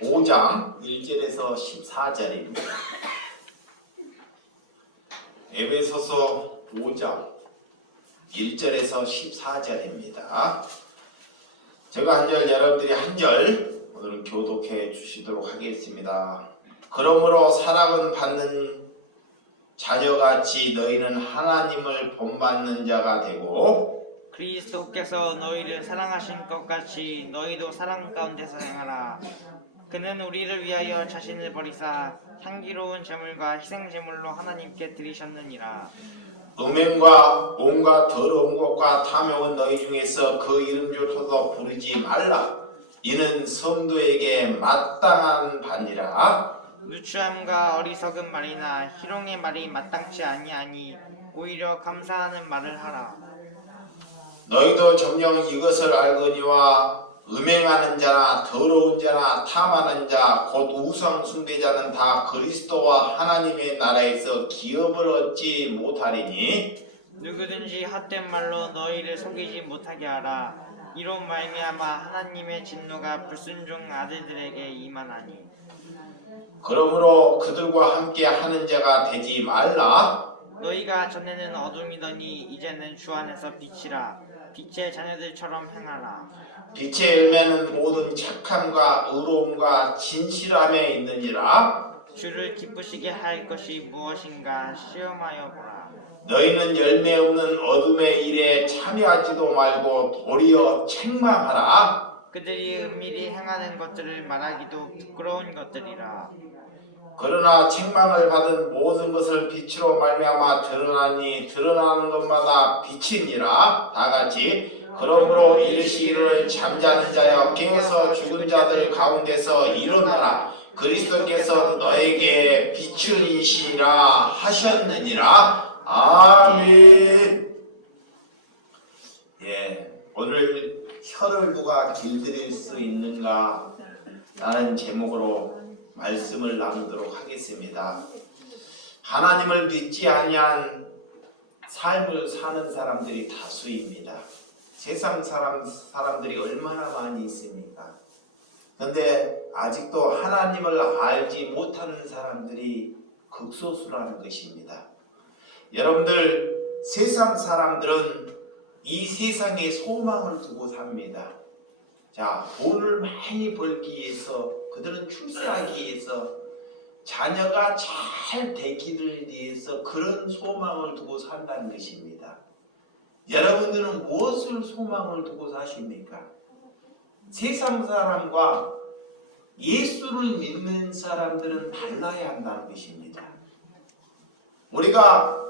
5장 1절에서 14절입니다. 에베소서 5장 1절에서 14절입니다. 제가 한 절, 여러분들이 한 절 오늘은 교독해 주시도록 하겠습니다. 그러므로 사랑은 받는 자녀같이 너희는 하나님을 본받는 자가 되고 그리스도께서 너희를 사랑하신 것 같이 너희도 사랑 가운데서 행하라. 그는 우리를 위하여 자신을 버리사 향기로운 제물과 희생제물로 하나님께 드리셨느니라. 음행과 온갖 더러운 것과 탐욕은 너희 중에서 그 이름조차도 부르지 말라. 이는 성도에게 마땅한 바니라. 누추함과 어리석은 말이나 희롱의 말이 마땅치 아니하니 오히려 감사하는 말을 하라. 너희도 정녕 이것을 알거니와 음행하는 자나 더러운 자나 탐하는 자 곧 우상 숭배자는 다 그리스도와 하나님의 나라에서 기업을 얻지 못하리니 누구든지 헛된 말로 너희를 속이지 못하게 하라. 이로 말미암아 하나님의 진노가 불순종 아들들에게 임하나니. 그러므로 그들과 함께 하는 자가 되지 말라. 너희가 전에는 어둠이더니 이제는 주 안에서 빛이라. 빛의 자녀들처럼 행하라. 빛의 열매는 모든 착함과 의로움과 진실함에 있느니라. 주를 기쁘시게 할 것이 무엇인가 시험하여 보라. 너희는 열매 없는 어둠의 일에 참여하지도 말고 도리어 책망하라. 그들이 은밀히 행하는 것들을 말하기도 부끄러운 것들이라. 그러나 책망을 받은 모든 것을 빛으로 말미암아 드러나니 드러나는 것마다 빛이니라. 다같이 그러므로 이르시기를 잠자는 자여 깨어서 죽은 자들 가운데서 일어나라. 그리스도께서 너에게 빛이시라 하셨느니라. 아멘. 오늘 혀를 누가 길들일 수 있는가 라는 제목으로 말씀을 나누도록 하겠습니다. 하나님을 믿지 아니한 삶을 사는 사람들이 다수입니다. 세상 사람들이 얼마나 많이 있습니까? 그런데 아직도 하나님을 알지 못하는 사람들이 극소수라는 것입니다. 여러분들, 세상 사람들은 이 세상에 소망을 두고 삽니다. 자, 돈을 많이 벌기 위해서, 그들은 출세하기 위해서, 자녀가 잘 되기를 위해서 그런 소망을 두고 산다는 것입니다. 여러분들은 무엇을 소망을 두고 사십니까? 세상 사람과 예수를 믿는 사람들은 달라야 한다는 것입니다. 우리가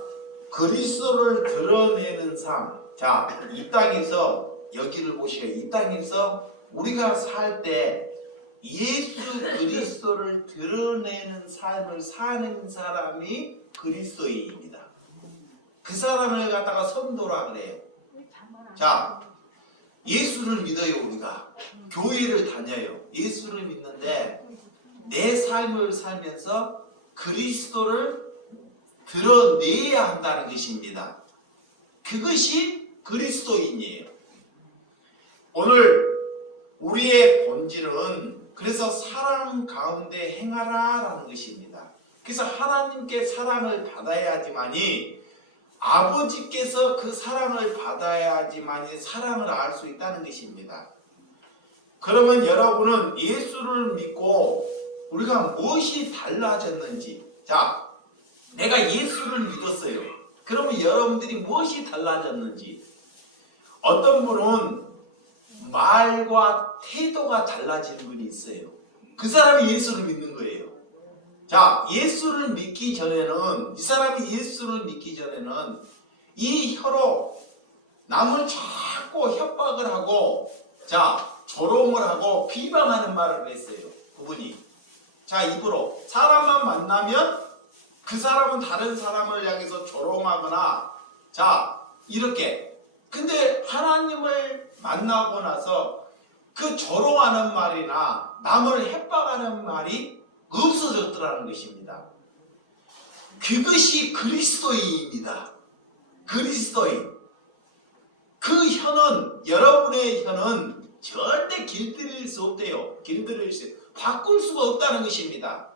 그리스도를 드러내는 삶, 자, 이 땅에서 여기를 보시오. 이 땅에서 우리가 살 때 예수 그리스도를 드러내는 삶을 사는 사람이 그리스도인입니다. 그 사람을 갖다가 성도라 그래요. 자, 예수를 믿어요. 우리가 교회를 다녀요. 예수를 믿는데 내 삶을 살면서 그리스도를 드러내야 한다는 것입니다. 그것이 그리스도인이에요. 오늘 우리의 본질은 그래서 사랑 가운데 행하라 라는 것입니다. 그래서 하나님께 사랑을 받아야지만이 아버지께서 그 사랑을 받아야지만이 사랑을 알 수 있다는 것입니다. 그러면 여러분은 예수를 믿고 우리가 무엇이 달라졌는지, 자, 내가 예수를 믿었어요. 그러면 여러분들이 무엇이 달라졌는지, 어떤 분은 말과 태도가 달라지는 분이 있어요. 그 사람이 예수를 믿는 거예요. 자, 예수를 믿기 전에는, 이 사람이 예수를 믿기 전에는 이 혀로 남을 자꾸 협박을 하고, 자, 조롱을 하고 비방하는 말을 했어요. 그분이. 자, 입으로 사람만 만나면 그 사람은 다른 사람을 향해서 조롱하거나, 자, 이렇게. 근데 하나님을 만나고 나서 그 조롱하는 말이나 남을 협박하는 말이 없어졌더라는 것입니다. 그것이 그리스도인입니다. 그리스도인. 그 혀는, 여러분의 혀는 절대 길들일 수 없대요. 길들일 수 바꿀 수가 없다는 것입니다.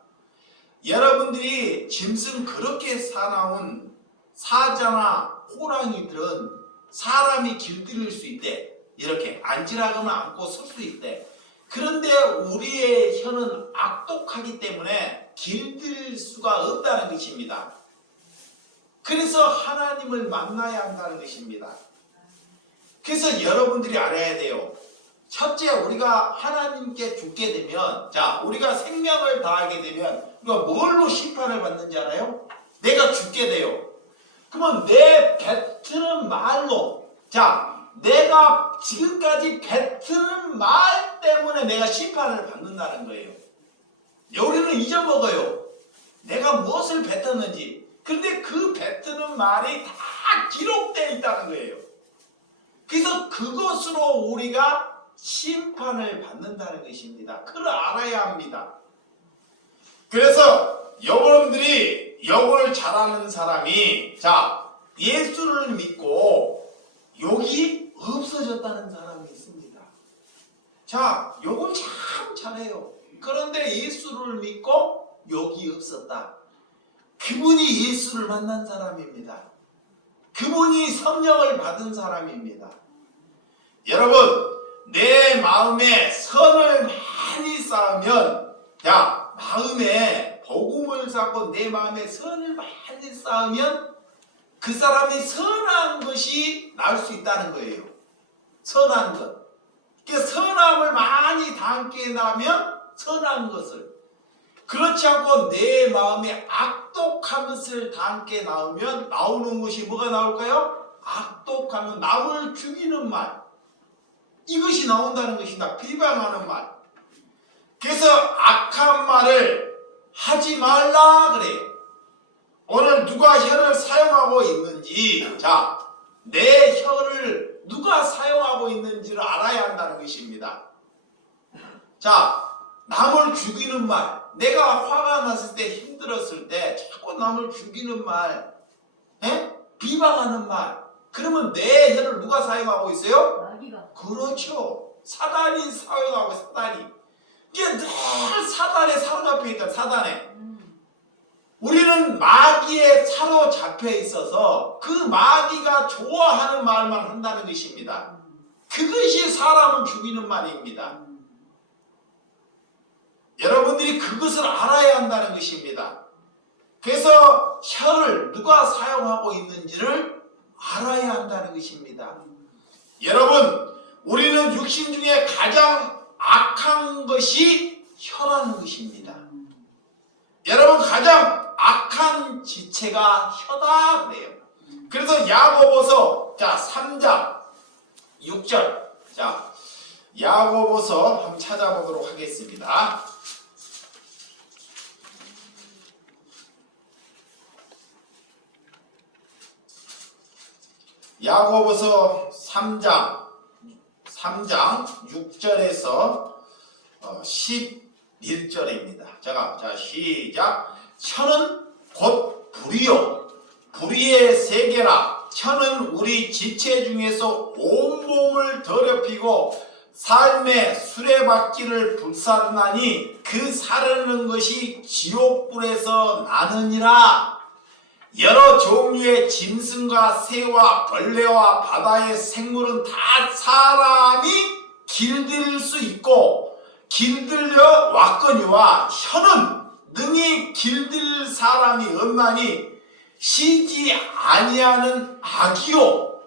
여러분들이 짐승 그렇게 사나운 사자나 호랑이들은 사람이 길들일 수 있대. 이렇게 앉으라고는 앉고 설 수 있대. 그런데 우리의 혀는 악독하기 때문에 길들일 수가 없다는 것입니다. 그래서 하나님을 만나야 한다는 것입니다. 그래서 여러분들이 알아야 돼요. 첫째, 우리가 하나님께 죽게 되면, 자, 우리가 생명을 다하게 되면 우리가 뭘로 심판을 받는지 알아요? 내가 죽게 돼요. 그러면 내 뱉는 말로, 자, 내가 지금까지 뱉는 말 때문에 내가 심판을 받는다는 거예요. 우리는 잊어먹어요. 내가 무엇을 뱉었는지. 그런데 그 뱉는 말이 다 기록되어 있다는 거예요. 그래서 그것으로 우리가 심판을 받는다는 것입니다. 그걸 알아야 합니다. 그래서 여러분들이 영어를 잘하는 사람이, 자, 예수를 믿고 욕이 없어졌다는 사람이 있습니다. 자, 욕을 참 잘해요. 그런데 예수를 믿고 욕이 없었다. 그분이 예수를 만난 사람입니다. 그분이 성령을 받은 사람입니다. 여러분, 내 마음에 선을 많이 쌓으면, 자, 마음에 복음을 쌓고 내 마음에 선을 많이 쌓으면 그 사람이 선한 것이 날 수 있다는 거예요. 선한 것. 그러니까 선함을 많이 담게 나면 선한 것을, 그렇지 않고 내 마음에 악독한 것을 담게 나오면 나오는 것이 뭐가 나올까요? 악독하면 남을 죽이는 말, 이것이 나온다는 것입니다. 비방하는 말. 그래서 악한 말을 하지 말라 그래요. 오늘 누가 혀를 사용하고 있는지, 자, 내 혀를 누가 사용하고 있는지를 알아야 한다는 것입니다. 자, 남을 죽이는 말, 내가 화가 났을 때, 힘들었을 때 자꾸 남을 죽이는 말, 비방하는 말, 그러면 내 혀를 누가 사용하고 있어요? 마귀가. 그렇죠. 사단이 사용하고, 사단이. 이게 늘 사단에 사로잡혀 있다. 사단에. 우리는 마귀에 사로잡혀 있어서 그 마귀가 좋아하는 말만 한다는 것입니다. 그것이 사람을 죽이는 말입니다. 여러분들이 그것을 알아야 한다는 것입니다. 그래서 혀를 누가 사용하고 있는지를 알아야 한다는 것입니다. 여러분, 우리는 육신 중에 가장 악한 것이 혀라는 것입니다. 여러분, 가장 악한 지체가 혀다 그래요. 그래서 야고보서, 자, 3장 6절, 자, 야고보서 한번 찾아보도록 하겠습니다. 야고보서 3장 6절에서 11절입니다. 자, 시작. 혀는 곧 불이요, 불의의 세계라. 혀는 우리 지체 중에서 온몸을 더럽히고 삶의 수레바퀴를 불사르나니 그 사르는 것이 지옥불에서 나느니라. 여러 종류의 짐승과 새와 벌레와 바다의 생물은 다 사람이 길들일 수 있고 길들여 왔거니와 혀는 능히 길들일 사람이 없나니 쉬지 아니하는 악이요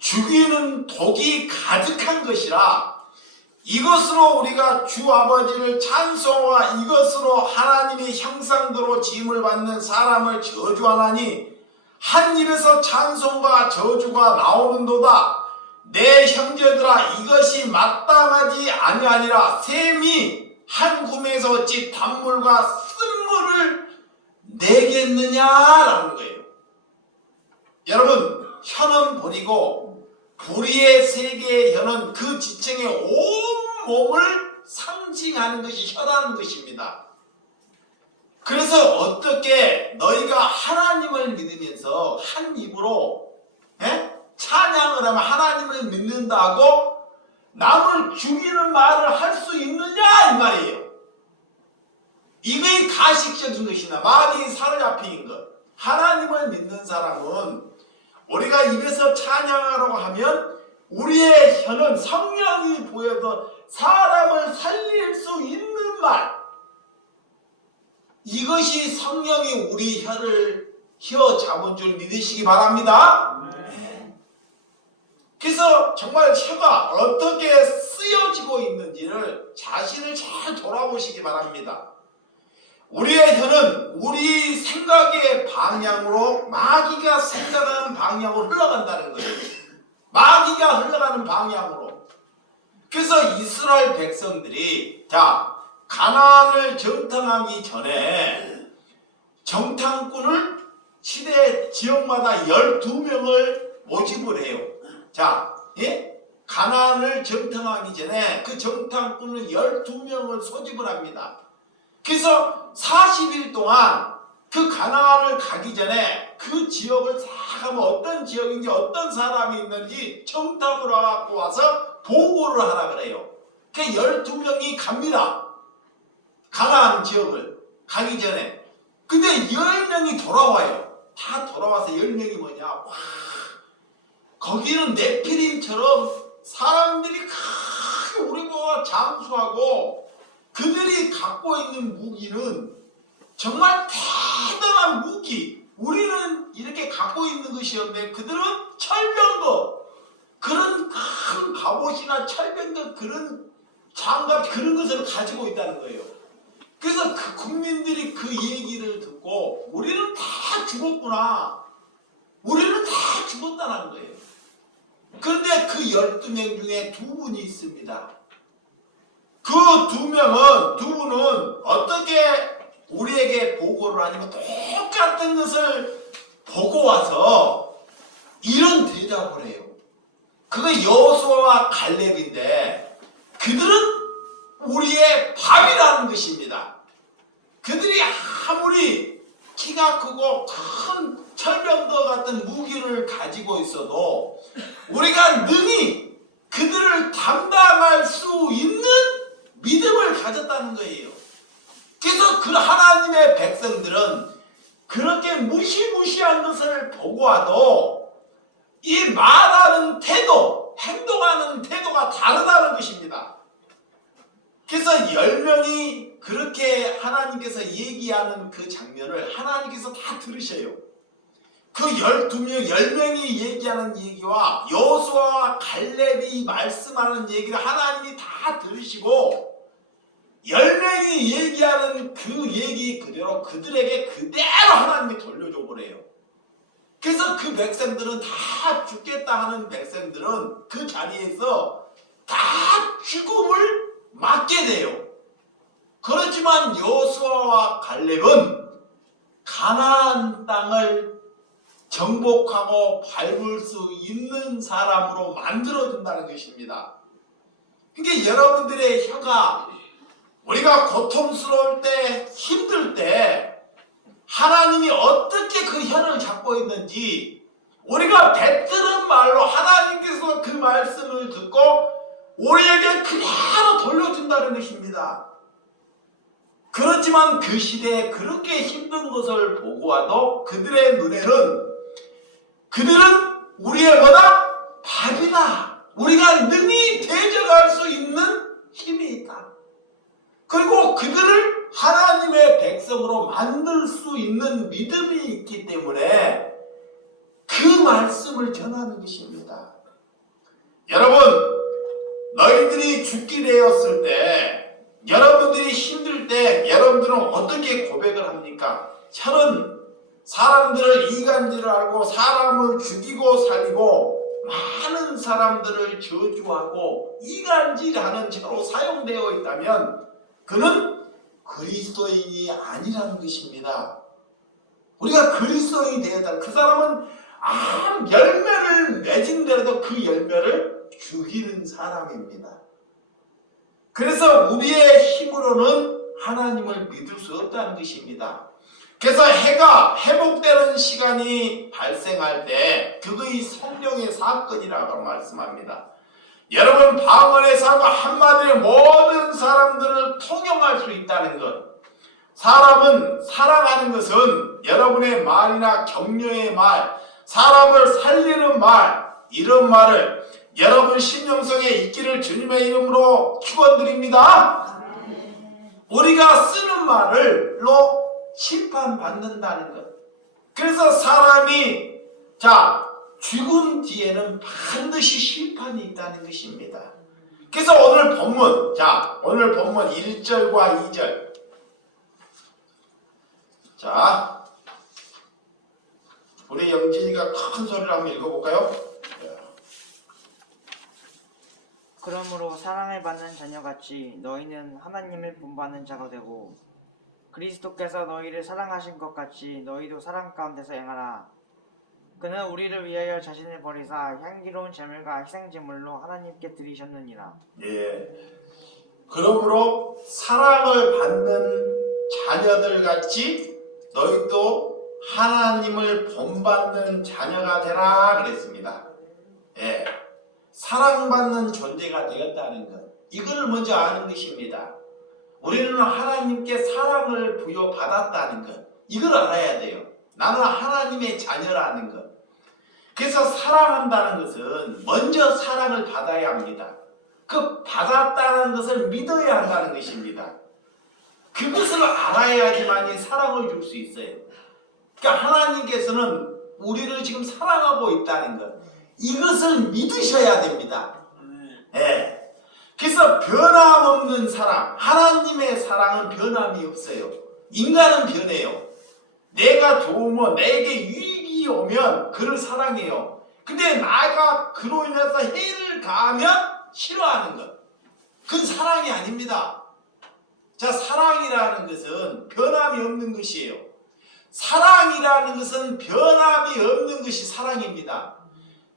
죽이는 독이 가득한 것이라. 이것으로 우리가 주 아버지를 찬송하와 이것으로 하나님의 형상대로 지음을 받는 사람을 저주하나니 한 입에서 찬송과 저주가 나오는도다. 내 형제들아, 이것이 마땅하지 아니하니라. 샘이 한 구멍에서 어찌 단물과 쓴물을 내겠느냐라는 거예요. 여러분, 혀는 버리고 불의의 세계의 혀는 그 지층의 온 몸을 상징하는 것이 혀라는 것입니다. 그래서 어떻게 너희가 하나님을 믿으면서 한 입으로 찬양을 하면 하나님을 믿는다고 남을 죽이는 말을 할 수 있느냐 이 말이에요. 이게 가식적인 것이나 마귀의 사로잡힌 것. 하나님을 믿는 사람은 우리가 입에서 찬양하라고 하면 우리의 혀는 성령이 보여서 사람을 살릴 수 있는 말, 이것이 성령이 우리 혀 잡은 줄 믿으시기 바랍니다. 그래서 정말 혀가 어떻게 쓰여지고 있는지를 자신을 잘 돌아보시기 바랍니다. 우리의 혀는 우리 생각의 방향으로, 마귀가 생각하는 방향으로 흘러간다는 거예요. 마귀가 흘러가는 방향으로. 그래서 이스라엘 백성들이 가나안을 정탐하기 전에 정탐꾼을 시대 지역마다 12명을 모집을 해요. 가나안을 정탐하기 전에 그 정탐꾼을 12명을 소집을 합니다. 그래서 40일 동안 그 가나안을 가기 전에 그 지역을 싹 하면 어떤 지역인지 어떤 사람이 있는지 정탐을 하고 와서 보고를 하라 그래요. 그 12명이 갑니다. 가나안 지역을 가기 전에. 근데 10명이 돌아와요. 다 돌아와서 10명이 뭐냐, 와, 거기는 네피림처럼 사람들이 크게 우리보다 장수하고 그들이 갖고 있는 무기는 정말 대단한 무기. 우리는 이렇게 갖고 있는 것이 없는데 그들은 철병거, 그런 큰 갑옷이나 철병거, 그런 장갑, 그런 것을 가지고 있다는 거예요. 그래서 그 국민들이 그 얘기를 듣고 우리는 다 죽었구나, 우리는 다 죽었다는 거예요. 그런데 그 12명 중에 두 분이 있습니다. 그 두 분은 어떻게 우리에게 보고를 하냐면 똑같은 것을 보고 와서 이런 대답을 해요. 그게 여호수아와 갈렙인데 그들은 우리의 밥이라는 것입니다. 그들이 아무리 키가 크고 큰 철병거 같은 무기를 가지고 있어도 우리가 능히 그들을 담당할 수 있는 믿음을 가졌다는 거예요. 그래서 그 하나님의 백성들은 그렇게 무시무시한 것을 보고 와도 이 말하는 태도, 행동하는 태도가 다르다는 것입니다. 그래서 10명이 그렇게 하나님께서 얘기하는 그 장면을 하나님께서 다 들으셔요. 그 10명이 얘기하는 얘기와 여호수아와 갈렙이 말씀하는 얘기를 하나님이 다 들으시고 10명이 얘기하는 그 얘기 그대로 그들에게 그대로 하나님이 돌려줘 버려요. 그래서 그 백성들은 다 죽겠다 하는 백성들은 그 자리에서 다 죽음을 맞게 돼요. 그렇지만 여호수아와 갈렙은 가나안 땅을 정복하고 밟을 수 있는 사람으로 만들어준다는 것입니다. 그러니까 여러분들의 혀가 우리가 고통스러울 때, 힘들 때 하나님이 어떻게 그 혀를 잡고 있는지 우리가 뱉는 말로 하나님께서 그 말씀을 듣고 우리에게 그대로 돌려준다는 것입니다. 그렇지만 그 시대에 그렇게 힘든 것을 보고 와도 그들의 눈에는 그들은 우리의 뭐다? 밥이다. 우리가 능히 대적할 수 있는 힘이 있다. 그리고 그들을 하나님의 백성으로 만들 수 있는 믿음이 있기 때문에 그 말씀을 전하는 것입니다. 여러분, 너희들이 죽게 되었을 때, 여러분들이 힘들 때 여러분들은 어떻게 고백을 합니까? 혀는 사람들을 이간질을 하고 사람을 죽이고 살리고 많은 사람들을 저주하고 이간질하는 죄로 사용되어 있다면 그는 그리스도인이 아니라는 것입니다. 우리가 그리스도인이 되었다. 그 사람은 열매를 맺은데도 그 열매를 죽이는 사람입니다. 그래서 우리의 힘으로는 하나님을 믿을 수 없다는 것입니다. 그래서 해가 회복되는 시간이 발생할 때 그것이 성령의 사건이라고 말씀합니다. 여러분 방언의 사고 한마디로 모든 사람들을 통용할 수 있다는 것. 사람은 사랑하는 것은 여러분의 말이나 격려의 말, 사람을 살리는 말, 이런 말을 여러분 심령속에 있기를 주님의 이름으로 축원드립니다. 우리가 쓰는 말을로 심판받는다는 것. 그래서 사람이 죽은 뒤에는 반드시 심판이 있다는 것입니다. 그래서 오늘 본문 1절과 2절. 우리 영진이가 큰 소리로 한번 읽어볼까요? 그러므로 사랑을 받는 자녀같이 너희는 하나님을 본받는 자가 되고 그리스도께서 너희를 사랑하신 것 같이 너희도 사랑 가운데서 행하라. 그는 우리를 위하여 자신을 버리사 향기로운 제물과 희생제물로 하나님께 드리셨느니라. 예. 그러므로 사랑을 받는 자녀들 같이 너희도 하나님을 본받는 자녀가 되라 그랬습니다. 예. 사랑받는 존재가 되었다는 것. 이걸 먼저 아는 것입니다. 우리는 하나님께 사랑을 부여받았다는 것. 이걸 알아야 돼요. 나는 하나님의 자녀라는 것. 그래서 사랑한다는 것은 먼저 사랑을 받아야 합니다. 그 받았다는 것을 믿어야 한다는 것입니다. 그것을 알아야지만 사랑을 줄 수 있어요. 그러니까 하나님께서는 우리를 지금 사랑하고 있다는 것. 이것을 믿으셔야 됩니다. 예. 그래서 변함없는 사랑, 하나님의 사랑은 변함이 없어요. 인간은 변해요. 내가 좋으면 내게 유익이 오면 그를 사랑해요. 근데 나가 그로 인해서 해를 가하면 싫어하는 것. 그건 사랑이 아닙니다. 사랑이라는 것은 변함이 없는 것이에요. 사랑이라는 것은 변함이 없는 것이 사랑입니다.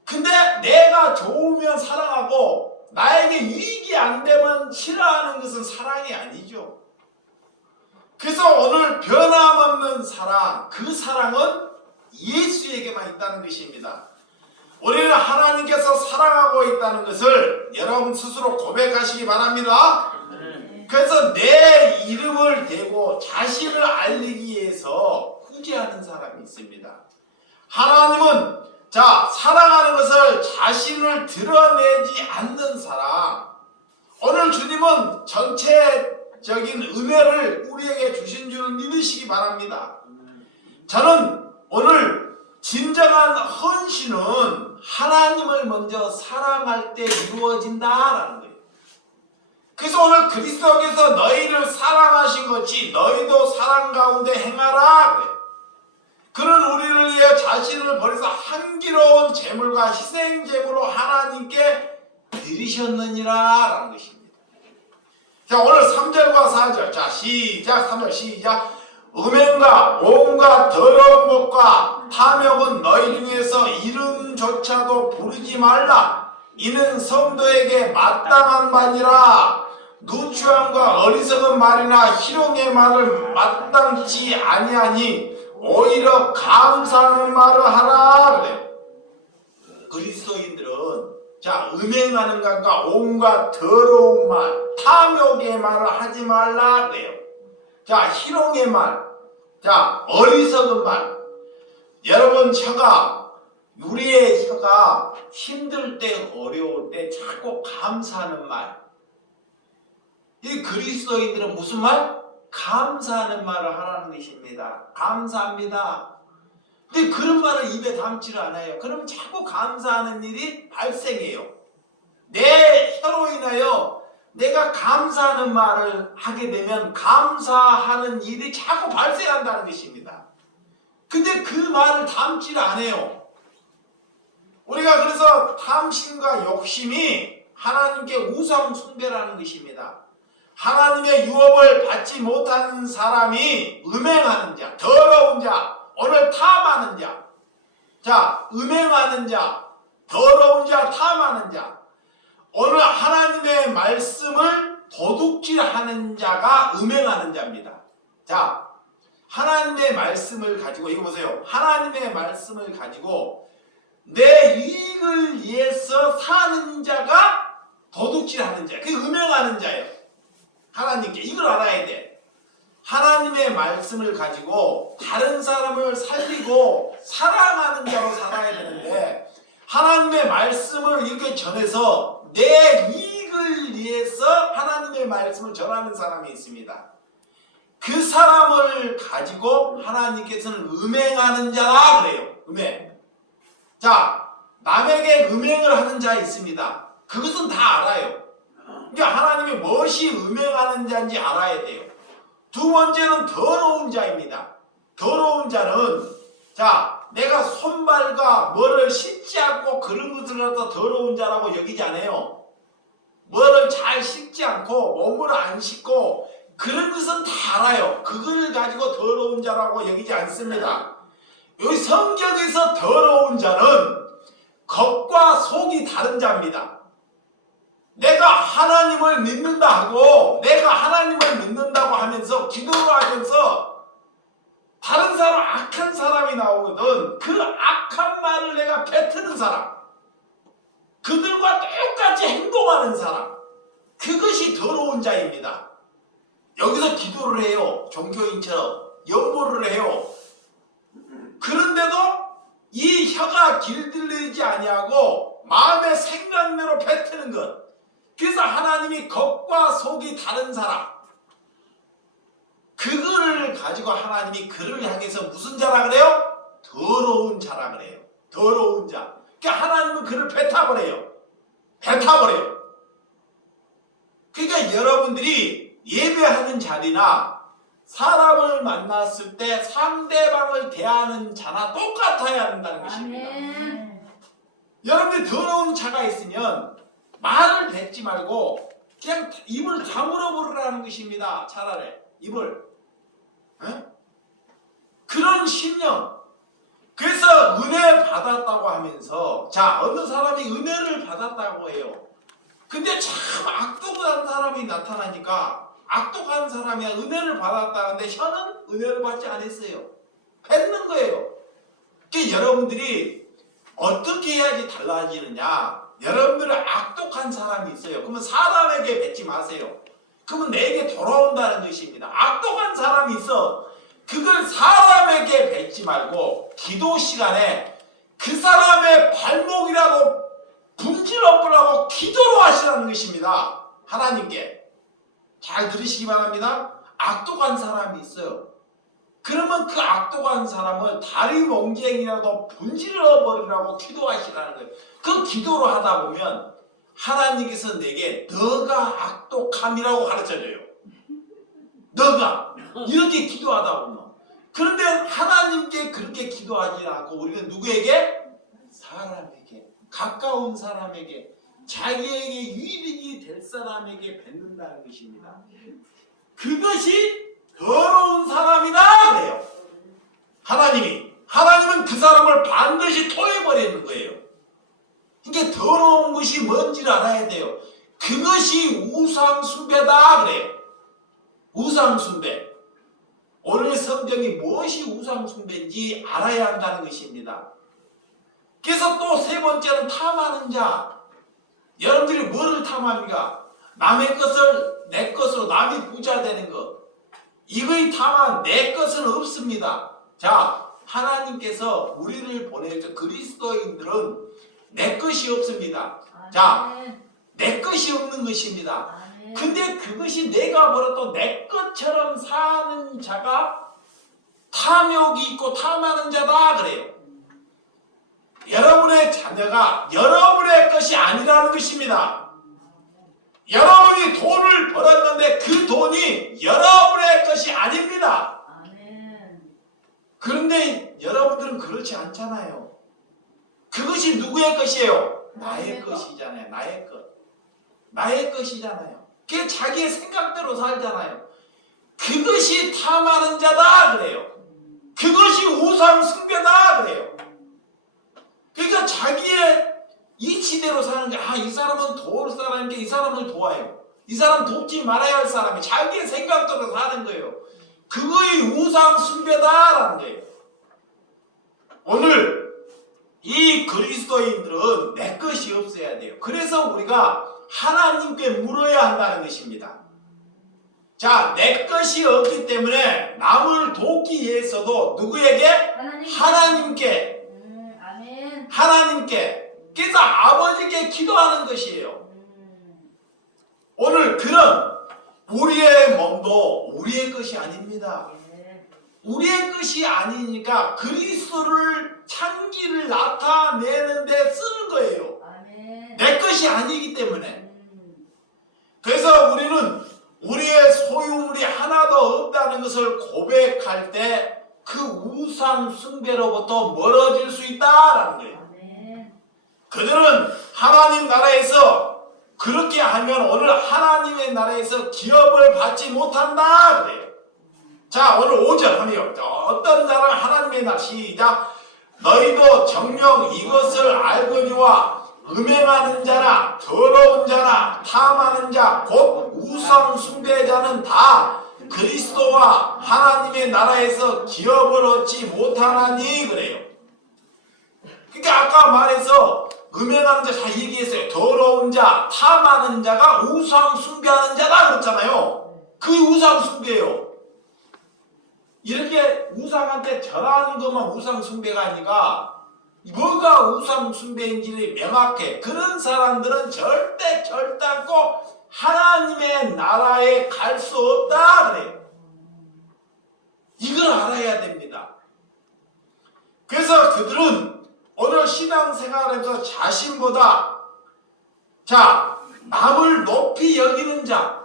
근데 내가 좋으면 사랑하고 나에게 유익이 안 되면 싫어하는 것은 사랑이 아니죠. 그래서 오늘 변함없는 사랑, 그 사랑은 예수에게만 있다는 것입니다. 우리는 하나님께서 사랑하고 있다는 것을 여러분 스스로 고백하시기 바랍니다. 그래서 내 이름을 대고 자신을 알리기 위해서 후지하는 사람이 있습니다. 하나님은 사랑하는 것을 자신을 드러내지 않는 사람. 오늘 주님은 전체적인 은혜를 우리에게 주신 줄 믿으시기 바랍니다. 저는 오늘 진정한 헌신은 하나님을 먼저 사랑할 때 이루어진다라는 거예요. 그래서 오늘 그리스도께서 너희를 사랑하신 것이 너희도 사랑 가운데 행하라 그래요. 그는 우리를 위해 자신을 버려서 향기로운 제물과 희생제물로 하나님께 드리셨느니라 라는 것입니다. 오늘 3절과 4절 시작. 3절 시작. 음행과 온갖 더러운 것과 탐욕은 너희 중에서 이름조차도 부르지 말라. 이는 성도에게 마땅한 말이라. 누추함과 어리석은 말이나 희롱의 말을 마땅치 아니하니 오히려 감사하는 말을 하라 그래. 그리스도인들은 음행하는 것과 온갖 더러운 말, 탐욕의 말을 하지 말라 그래요. 희롱의 말, 어리석은 말. 여러분 우리의 혀가 힘들 때 어려울 때 자꾸 감사하는 말. 이 그리스도인들은 무슨 말? 감사하는 말을 하라는 것입니다. 감사합니다. 근데 그런 말을 입에 담지를 않아요. 그러면 자꾸 감사하는 일이 발생해요. 내 혀로 인하여 내가 감사하는 말을 하게 되면 감사하는 일이 자꾸 발생한다는 것입니다. 근데 그 말을 담지를 않아요. 우리가 그래서 탐심과 욕심이 하나님께 우상 숭배라는 것입니다. 하나님의 유업을 받지 못하는 사람이 음행하는 자, 더러운 자, 오늘 탐하는 자, 음행하는 자, 더러운 자, 탐하는 자, 오늘 하나님의 말씀을 도둑질하는 자가 음행하는 자입니다. 하나님의 말씀을 가지고 이거 보세요. 하나님의 말씀을 가지고 내 이익을 위해서 사는 자가 도둑질하는 자, 그게 음행하는 자예요. 하나님께 이걸 알아야 돼. 하나님의 말씀을 가지고 다른 사람을 살리고 사랑하는 자로 살아야 되는데 하나님의 말씀을 이렇게 전해서 내 이익을 위해서 하나님의 말씀을 전하는 사람이 있습니다. 그 사람을 가지고 하나님께서는 음행하는 자라 그래요. 음행. 자, 남에게 음행을 하는 자 있습니다. 그것은 다 알아요. 그러니까 하나님이 무엇이 음행하는 자인지 알아야 돼요. 두 번째는 더러운 자입니다. 더러운 자는 자, 내가 손발과 뭐를 씻지 않고 그런 것을 갖다 더러운 자라고 여기지 않아요. 뭐를 잘 씻지 않고 몸을 안 씻고 그런 것은 다 알아요. 그걸 가지고 더러운 자라고 여기지 않습니다. 여기 성경에서 더러운 자는 겉과 속이 다른 자입니다. 내가 하나님을 믿는다 하고 내가 하나님을 믿는다고 하면서 기도를 하면서 다른 사람 악한 사람이 나오거든. 그 악한 말을 내가 뱉는 사람, 그들과 똑같이 행동하는 사람, 그것이 더러운 자입니다. 여기서 기도를 해요. 종교인처럼 연보를 해요. 그런데도 이 혀가 길들이지 아니하고 마음의 생각대로 뱉는 것. 그래서 하나님이 겉과 속이 다른 사람, 그거를 가지고 하나님이 그를 향해서 무슨 자라 그래요? 더러운 자라 그래요. 더러운 자. 그러니까 하나님은 그를 뱉어버려요. 뱉어버려요. 그러니까 여러분들이 예배하는 자리나 사람을 만났을 때 상대방을 대하는 자나 똑같아야 한다는 것입니다. 여러분들이 더러운 자가 있으면 말을 뱉지 말고 그냥 입을 다물어 버리라는 것입니다. 차라리 입을. 에? 그런 심령. 그래서 은혜 받았다고 하면서 자, 어느 사람이 은혜를 받았다고 해요. 근데 참 악독한 사람이 나타나니까 악독한 사람이 은혜를 받았다는데 혀는 은혜를 받지 않았어요. 뱉는 거예요. 그러니까 여러분들이 어떻게 해야지 달라지느냐. 여러분들은 악독한 사람이 있어요. 그러면 사람에게 뱉지 마세요. 그러면 내게 돌아온다는 것입니다. 악독한 사람이 있어. 그걸 사람에게 뱉지 말고 기도 시간에 그 사람의 발목이라도 분질러 보라고 기도로 하시라는 것입니다. 하나님께. 잘 들으시기 바랍니다. 악독한 사람이 있어요. 그러면 그 악독한 사람을 다리 몽쟁이라도 분질러 버리라고 기도하시라는 거예요. 그 기도로 하다 보면 하나님께서 내게 너가 악독함이라고 가르쳐줘요. 너가 이렇게 기도하다 보면. 그런데 하나님께 그렇게 기도하지 않고 우리는 누구에게? 사람에게, 가까운 사람에게, 자기에게 유익이 될 사람에게 뱉는다는 것입니다. 그것이 더러운 사람이다 그래요. 하나님은 그 사람을 반드시 토해버리는 거예요. 이게 더러운 것이 뭔지를 알아야 돼요. 그것이 우상숭배다 그래요. 우상숭배. 오늘 성경이 무엇이 우상숭배인지 알아야 한다는 것입니다. 그래서 또 세 번째는 탐하는 자. 여러분들이 뭐를 탐합니까? 남의 것을 내 것으로 남이 부자 되는 것. 이거의 탐한 내 것은 없습니다. 자, 하나님께서 우리를 보내서 그리스도인들은 내 것이 없습니다. 자, 내 것이 없는 것입니다. 근데 그것이 내가 벌어도 내 것처럼 사는 자가 탐욕이 있고 탐하는 자다 그래요. 여러분의 자녀가 여러분의 것이 아니라는 것입니다. 여러분이 돈을 벌었는데 그 돈이 여러분의 것이 아닙니다. 그런데 여러분들은 그렇지 않잖아요. 그것이 누구의 것이에요? 나의 것이잖아요. 나의 것. 나의 것이잖아요. 그게 자기의 생각대로 살잖아요. 그것이 탐하는 자다 그래요. 그것이 우상 숭배다 그래요. 그러니까 자기의 이치대로 사는 게, 이 사람은 도울 사람인데 이 사람을 도와요. 이 사람 돕지 말아야 할 사람이 자기의 생각대로 사는 거예요. 그거의 우상 숭배다라는 거예요. 오늘 이 그리스도인들은 내 것이 없어야 돼요. 그래서 우리가 하나님께 물어야 한다는 것입니다. 자, 내 것이 없기 때문에 남을 돕기 위해서도 누구에게? 하나님께. 아멘. 하나님께. 그래서 아버지께 기도하는 것이에요. 오늘 그런 우리의 몸도 우리의 것이 아닙니다. 우리의 것이 아니니까 그리스도를 창기를 나타내는 데 쓰는 거예요. 아멘. 내 것이 아니기 때문에. 그래서 우리는 우리의 소유물이 하나도 없다는 것을 고백할 때 그 우상 숭배로부터 멀어질 수 있다라는 거예요. 아멘. 그들은 하나님 나라에서 그렇게 하면 오늘 하나님의 나라에서 기업을 받지 못한다 그래요. 자, 오늘 5절 하며 어떤 자는 하나님의 날 시작 너희도 정녕 이것을 알거니와 음행하는 자나 더러운 자나 탐하는 자 곧 우상 숭배자는 다 그리스도와 하나님의 나라에서 기업을 얻지 못하나니 그래요. 그러니까 아까 말해서 음행하는 자 다 얘기했어요. 더러운 자, 탐하는 자가 우상 숭배하는 자다 그랬잖아요. 그게 우상 숭배예요. 이렇게 우상한테 절하는 것만 우상 숭배가 아니라 뭐가 우상 숭배인지 명확해. 그런 사람들은 절대 결단코 하나님의 나라에 갈 수 없다 그래요. 이걸 알아야 됩니다. 그래서 그들은 오늘 신앙생활에서 자신보다 남을 높이 여기는 자,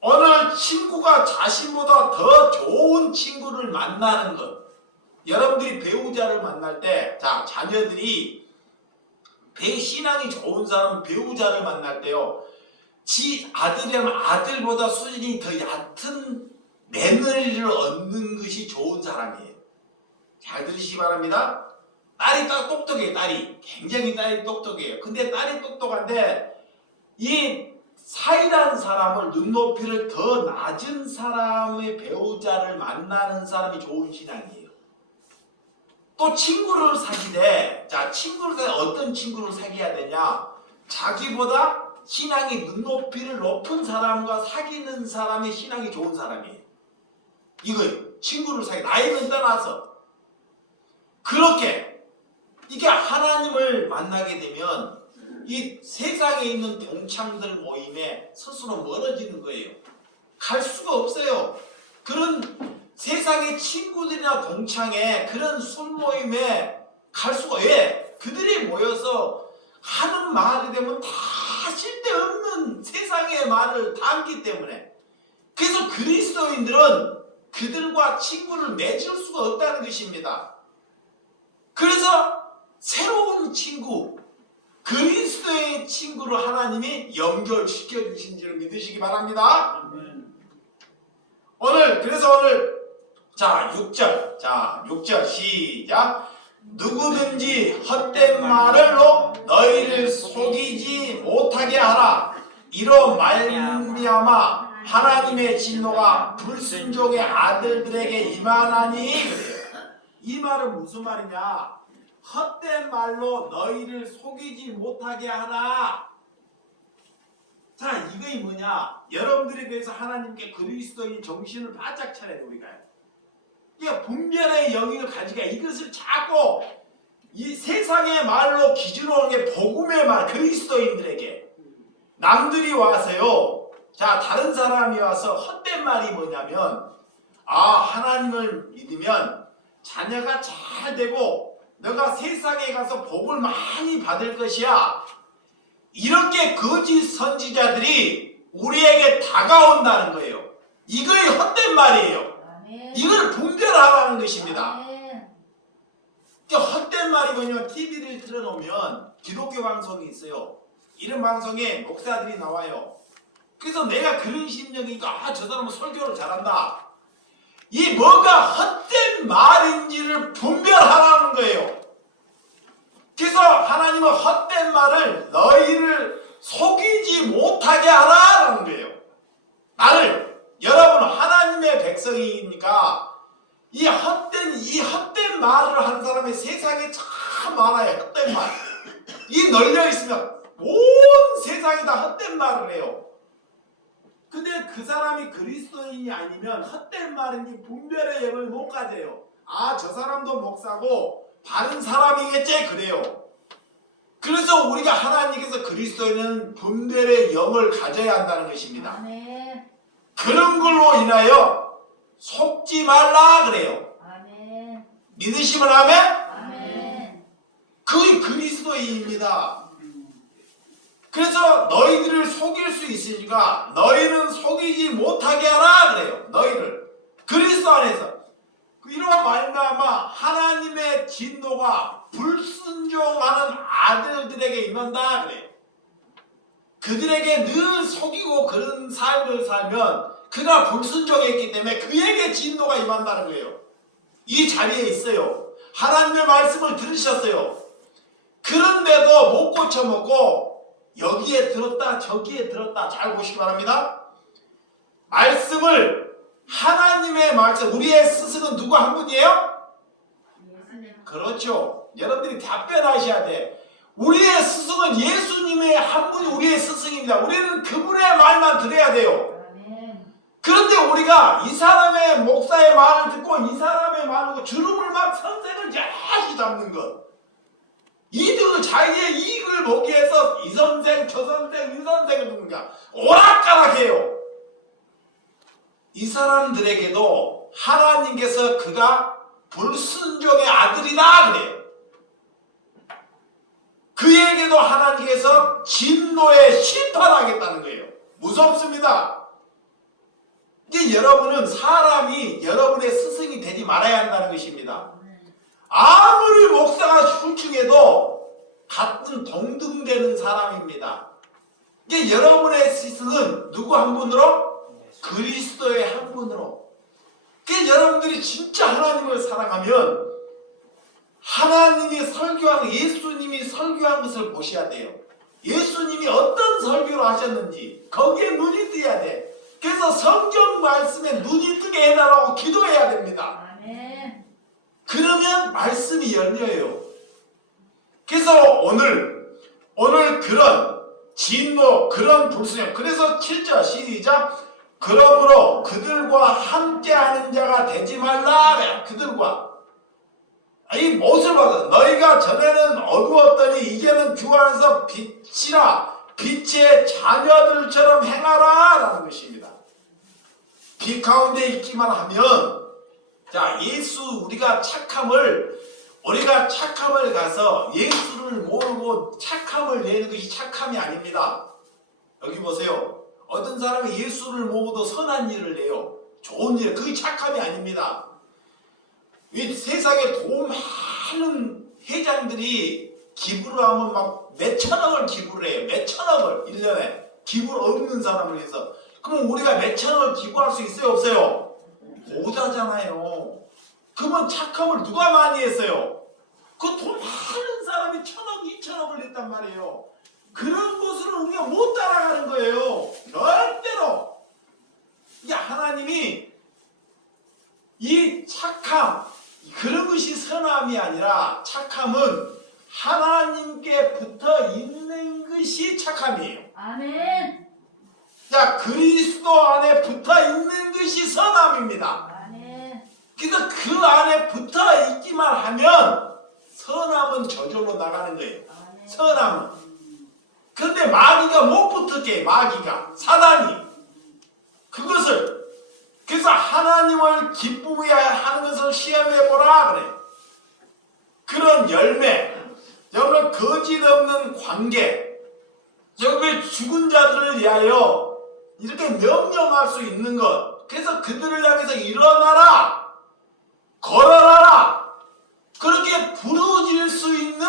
오늘 친구가 자신보다 더 좋은 친구를 만나는 것. 여러분들이 배우자를 만날 때, 자녀들이 신앙이 좋은 사람 배우자를 만날 때요, 지 아들이라면 아들보다 수준이 더 얕은 며느리를 얻는 것이 좋은 사람이에요. 잘 들으시기 바랍니다. 딸이 딱 똑똑해요. 딸이 굉장히 딸이 똑똑해요. 근데 딸이 똑똑한데 이 사이라는 사람을 눈높이를 더 낮은 사람의 배우자를 만나는 사람이 좋은 신앙이에요. 또 친구를 사귀되 어떤 친구를 사귀어야 되냐? 자기보다 신앙이 눈높이를 높은 사람과 사귀는 사람이 신앙이 좋은 사람이에요. 이거 친구를 나이는 떠나서 그렇게 이게 하나님을 만나게 되면 이 세상에 있는 동창들 모임에 스스로 멀어지는 거예요. 갈 수가 없어요. 그런 세상의 친구들이나 동창회 그런 술 모임에 갈 수가 왜? 그들이 모여서 하는 말이 되면 다 쓸데없는 세상의 말을 담기 때문에. 그래서 그리스도인들은 그들과 친구를 맺을 수가 없다는 것입니다. 그래서 새로운 친구, 그리스도의 친구를 하나님이 연결시켜 주신 줄 믿으시기 바랍니다. 그래서 오늘 6절 시작. 누구든지 헛된 말로 너희를 속이지 못하게 하라. 이로 말미암아 하나님의 진노가 불순종의 아들들에게 임하나니 그래요. 이 말은 무슨 말이냐? 헛된 말로 너희를 속이지 못하게 하라. 이게 뭐냐? 여러분들에 대해서 하나님께 그리스도인 정신을 바짝 차려야 돼. 우리가 이게 분별의 영역을 가지고 이것을 자꾸 이 세상의 말로 기준으로 하는 게 복음의 말, 그리스도인들에게 남들이 와서요, 다른 사람이 와서 헛된 말이 뭐냐면 하나님을 믿으면 자녀가 잘 되고 너가 세상에 가서 복을 많이 받을 것이야. 이렇게 거짓 선지자들이 우리에게 다가온다는 거예요. 이거의 헛된 말이에요. 아멘. 이걸 분별하라는 것입니다. 아멘. 헛된 말이 뭐냐면 TV를 틀어놓으면 기독교 방송이 있어요. 이런 방송에 목사들이 나와요. 그래서 내가 그런 심령이니까 저 사람은 설교를 잘한다. 이 뭐가 헛된 말인지를 분별하라는 거예요. 그래서 하나님은 헛된 말을 너희를 속이지 못하게 하라는 거예요. 여러분 하나님의 백성이니까 이 헛된 말을 하는 사람이 세상에 참 많아요. 헛된 말. 이 널려 있으면 온 세상이 다 헛된 말을 해요. 근데 그 사람이 그리스도인이 아니면 헛된 말인지 분별의 영을 못 가져요. 아, 저 사람도 목사고 바른 사람이겠지 그래요. 그래서 우리가 하나님께서 그리스도인은 분별의 영을 가져야 한다는 것입니다. 아멘. 그런 걸로 인하여 속지 말라 그래요. 아멘. 믿으시면 아멘? 아멘. 그게 그리스도인입니다. 그래서 너희들을 속일 수 있으니까 너희는 속이지 못하게 하라 그래요. 너희를 그리스도 안에서 이로 말미암아 하나님의 진노가 불순종하는 아들들에게 임한다 그래요. 그들에게 늘 속이고 그런 삶을 살면 그가 불순종했기 때문에 그에게 진노가 임한다는 거예요. 이 자리에 있어요. 하나님의 말씀을 들으셨어요. 그런데도 못 고쳐먹고 여기에 들었다 저기에 들었다. 잘 보시기 바랍니다. 말씀을 하나님의 말씀, 우리의 스승은 누구 한 분이에요? 예수님. 그렇죠. 여러분들이 답변하셔야 돼. 우리의 스승은 예수님의 한 분이 우리의 스승입니다. 우리는 그분의 말만 들어야 돼요. 아멘. 그런데 우리가 이 사람의 목사의 말을 듣고 이 사람의 말을 듣고 주름을 막 선생을 자주 잡는 것. 이득을 자기의 이익을 보기 위해서 이 선생 저 선생 이 선생을 듣는가 오락가락해요. 이 사람들에게도 하나님께서 그가 불순종의 아들이다 그래요. 그에게도 하나님께서 진노에 심판하겠다는 거예요. 무섭습니다. 이제 여러분은 사람이 여러분의 스승이 되지 말아야 한다는 것입니다. 아무리 목사가 훌륭해도 같은 동등되는 사람입니다. 이제 여러분의 스승은 누구 한 분으로? 그리스도의 한 분으로. 그러니까 여러분들이 진짜 하나님을 사랑하면 하나님이 설교한 예수님이 설교한 것을 보셔야 돼요. 예수님이 어떤 설교를 하셨는지 거기에 눈이 띄어야 돼. 그래서 성경 말씀에 눈이 뜨게 해달라고 기도해야 됩니다. 아멘. 그러면 말씀이 열려요. 그래서 오늘 그런 진노, 그런 불순종. 그래서 7절 시작. 그러므로 그들과 함께하는 자가 되지 말라. 그들과 이 못을 받아. 너희가 전에는 어두웠더니 이제는 주 안에서 빛이라 빛의 자녀들처럼 행하라 라는 것입니다. 빛 가운데 있기만 하면 자, 우리가 착함을 가서 예수를 모르고 착함을 내는 것이 착함이 아닙니다. 여기 보세요. 어떤 사람이 예수를 모르고도 선한 일을 내요. 좋은 일, 그게 착함이 아닙니다. 이 세상에 돈 많은 회장들이 기부를 하면 막 몇천억을 기부를 해요. 몇천억을 1년에 기부를 없는 사람을 위해서. 그럼 우리가 몇천억을 기부할 수 있어요? 없어요? 못하잖아요. 그러면 착함을 누가 많이 했어요? 그 돈 많은 사람이 1,000억, 2,000억을 냈단 말이에요. 그런 곳으로 우리가 못 따라가는 거예요. 절대로. 이게 하나님이 이 착함, 그런 것이 선함이 아니라 착함은 하나님께 붙어 있는 것이 착함이에요. 아멘. 자, 그리스도 안에 붙어 있는 것이 선함입니다. 아멘. 그래서 그 안에 붙어 있기만 하면 선함은 저절로 나가는 거예요. 아멘. 선함은. 그런데 마귀가 못 붙었게, 마귀가, 사단이 그것을. 그래서 하나님을 기쁘게 하는 것을 시험해보라 그래. 그런 열매, 여러분 거짓 없는 관계, 여러분 죽은 자들을 위하여 이렇게 명령할 수 있는 것. 그래서 그들을 향해서 일어나라, 걸어라라, 그렇게 부르짖을 수 있는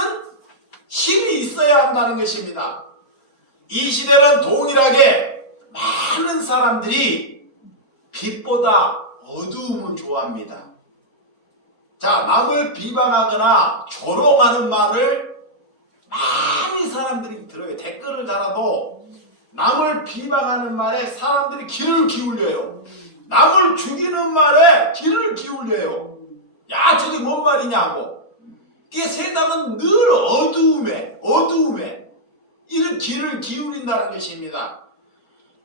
힘이 있어야 한다는 것입니다. 이 시대는 동일하게 많은 사람들이 빛보다 어두움을 좋아합니다. 자, 남을 비방하거나 조롱하는 말을 많이 사람들이 들어요. 댓글을 달아도 남을 비방하는 말에 사람들이 귀를 기울여요. 남을 죽이는 말에 귀를 기울여요. 야, 저게 뭔 말이냐고. 이게 세상은 늘 어두움에 이런 귀를 기울인다는 것입니다.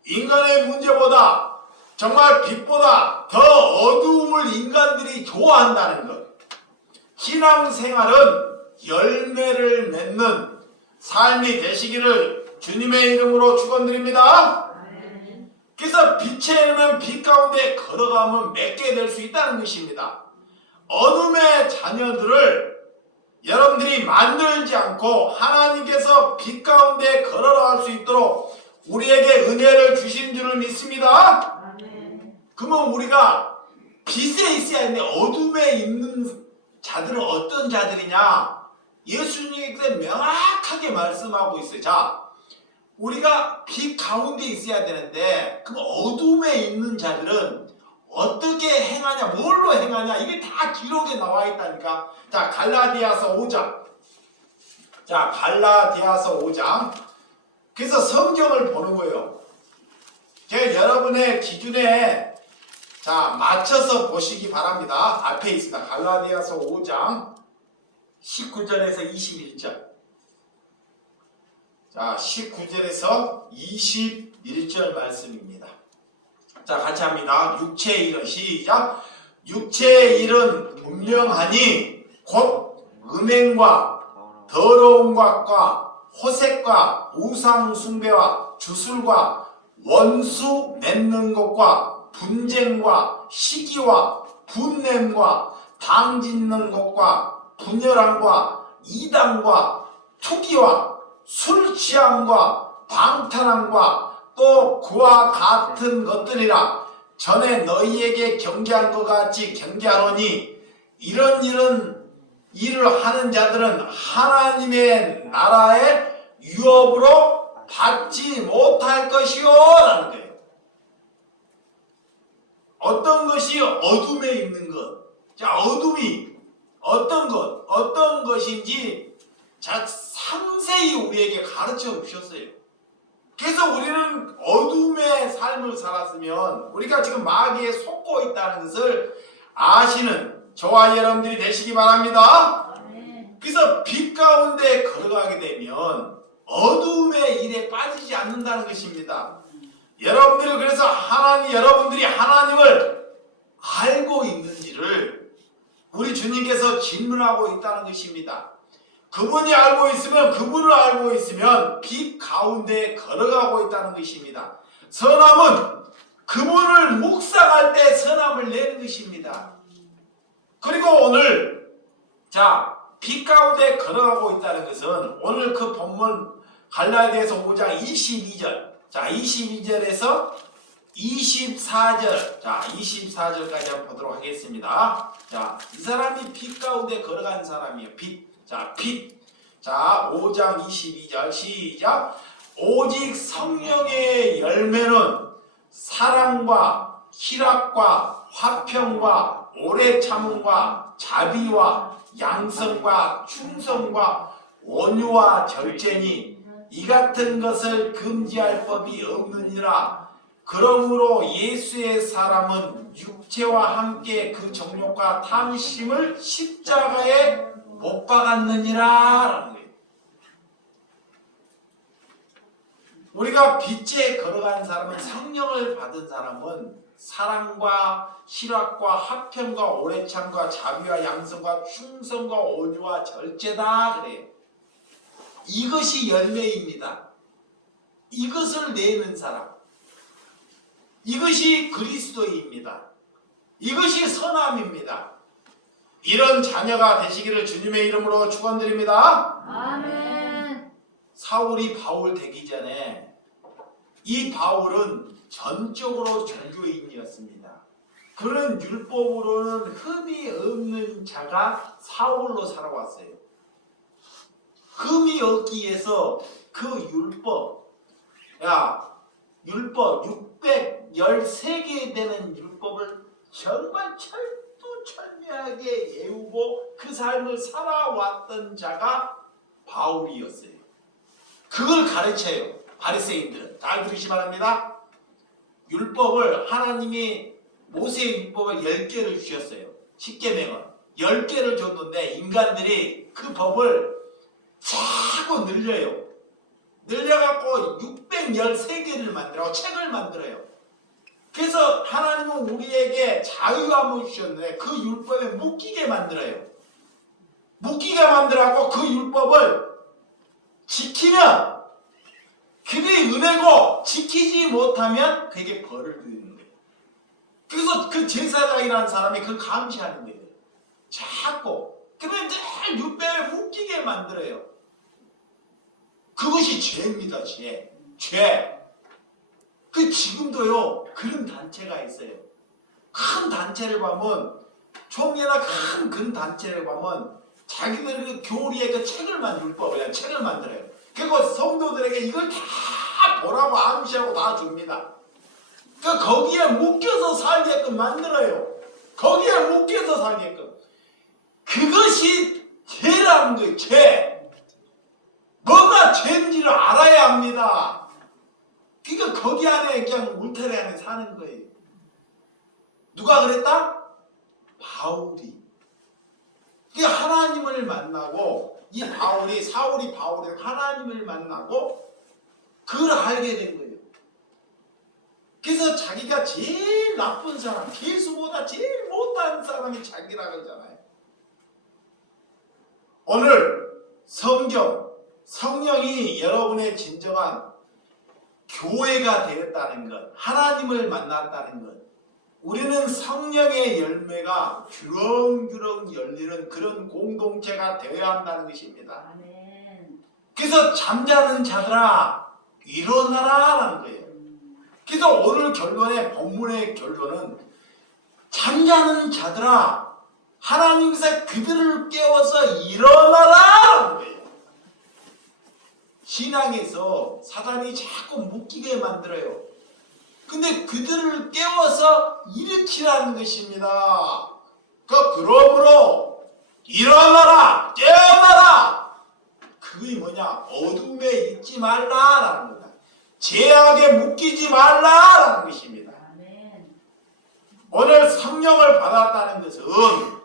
인간의 문제보다 정말 빛보다 더 어두움을 인간들이 좋아한다는 것. 신앙생활은 열매를 맺는 삶이 되시기를 주님의 이름으로 축원드립니다. 그래서 빛에 이르면 빛 가운데 걸어가면 맺게 될 수 있다는 것입니다. 어둠의 자녀들을 여러분들이 만들지 않고 하나님께서 빛 가운데 걸어갈 수 있도록 우리에게 은혜를 주신 줄을 믿습니다. 그러면 우리가 빛에 있어야 하는데 어둠에 있는 자들은 어떤 자들이냐? 예수님께서 명확하게 말씀하고 있어요. 자, 우리가 빛 가운데 있어야 되는데 그럼 어둠에 있는 자들은 어떻게 행하냐, 뭘로 행하냐, 이게 다 기록에 나와 있다니까. 자, 갈라디아서 5장. 자, 갈라디아서 5장. 그래서 성경을 보는 거예요. 제가 여러분의 기준에 자, 맞춰서 보시기 바랍니다. 앞에 있습니다. 갈라디아서 5장 19절에서 21절. 자, 19절에서 21절 말씀입니다. 자, 같이 합니다. 육체의 일은 시작. 육체의 일은 분명하니 곧 음행과 더러운 것과 호색과 우상 숭배와 주술과 원수 맺는 것과 분쟁과 시기와 분냄과 당짓는 것과 분열함과 이단과 투기와 술 취함과 방탕함과 또 그와 같은 것들이라. 전에 너희에게 경계한 것 같이 경계하노니 이런 일을 하는 자들은 하나님의 나라의 유업으로 받지 못할 것이요 라는 거예요. 어떤 것이 어둠에 있는 것. 자, 어둠이 어떤 것인지 자, 상세히 우리에게 가르쳐 주셨어요. 그래서 우리는 어둠의 삶을 살았으면 우리가 지금 마귀에 속고 있다는 것을 아시는 저와 여러분들이 되시기 바랍니다. 그래서 빛 가운데 걸어가게 되면 어둠의 일에 빠지지 않는다는 것입니다. 여러분들이 그래서 여러분들이 하나님을 알고 있는지를 우리 주님께서 질문하고 있다는 것입니다. 그분을 알고 있으면 빛 가운데 걸어가고 있다는 것입니다. 선함은 그분을 묵상할 때 선함을 내는 것입니다. 그리고 오늘 자, 빛 가운데 걸어가고 있다는 것은 오늘 그 본문 갈라디아서 5장 22절. 자, 22절에서 24절. 자, 24절까지 한번 보도록 하겠습니다. 자, 이 사람이 빛 가운데 걸어간 사람이에요. 빛. 자, 빛. 자, 5장 22절 시작. 오직 성령의 열매는 사랑과 희락과 화평과 오래 참음과 자비와 양성과 충성과 온유와 절제니 이 같은 것을 금지할 법이 없느니라. 그러므로 예수의 사람은 육체와 함께 그 정욕과 탐심을 십자가에 못 박았느니라 라는 거예요. 우리가 빛에 걸어가는 사람은, 성령을 받은 사람은 사랑과 희락과 화평과 오래참과 자비와 양성과 충성과 온유와 절제다 그래요. 이것이 열매입니다. 이것을 내는 사람, 이것이 그리스도입니다. 이것이 선함입니다. 이런 자녀가 되시기를 주님의 이름으로 축원드립니다. 아멘. 사울이 바울 되기 전에 이 바울은 전적으로 종교인이었습니다. 그런 율법으로는 흠이 없는 자가 사울로 살아왔어요. 흠이 없기 위해서 그 율법 613개 되는 율법을 정말 철두철미하게 외우고 그 삶을 살아왔던 자가 바울이었어요. 그걸 가르쳐요. 바리새인들은. 잘 들으시기 바랍니다. 율법을 하나님이 모세의 율법을 10개를 주셨어요. 10계명을 10개를 줬는데 인간들이 그 법을 자꾸 늘려요. 늘려갖고 613개를 만들어 책을 만들어요. 그래서 하나님은 우리에게 자유함을 주셨는데 그 율법에 묶이게 만들어요. 묶이게 만들어갖고 그 율법을 지키면 그게 은혜고 지키지 못하면 그게 벌을 드리는 거예요. 그래서 그 제사장이라는 사람이 그걸 감시하는 거예요. 자꾸. 그러면 늘 율법에 묶이게 만들어요. 그것이 죄입니다. 죄. 그 지금도요 그런 단체가 있어요. 큰 단체를 보면 총회나 큰 그런 단체를 보면 자기들 그 교리에 그 책을 율법을 책을 만들어요. 그리고 성도들에게 이걸 다 보라고 암시하고 다 줍니다. 그러니까 거기에 묶여서 살게끔 만들어요. 거기에 묶여서 살게끔. 그것이 죄라는 거예요. 죄. 뭐가 죄인지를 알아야 합니다. 그러니까 거기 안에 그냥 울타리 안에 사는 거예요. 누가 그랬다? 바울이. 그러니까 하나님을 만나고 이 사울이 바울이 하나님을 만나고 그걸 알게 된 거예요. 그래서 자기가 제일 나쁜 사람, 예수보다 제일 못한 사람이 자기라 그러잖아요. 오늘 성령이 여러분의 진정한 교회가 되었다는 것, 하나님을 만났다는 것, 우리는 성령의 열매가 주렁주렁 열리는 그런 공동체가 되어야 한다는 것입니다. 아멘. 그래서 잠자는 자들아 일어나라라는 거예요. 그래서 오늘 본문의 결론은 잠자는 자들아 하나님께서 그들을 깨워서 일어나라라는 거예요. 신앙에서 사단이 자꾸 묶이게 만들어요. 근데 그들을 깨워서 일으키라는 것입니다. 그러므로 일어나라, 깨어나라. 그게 뭐냐? 어둠에 있지 말라라는 거다. 죄악에 묶이지 말라라는 것입니다. 아멘. 오늘 성령을 받았다는 것은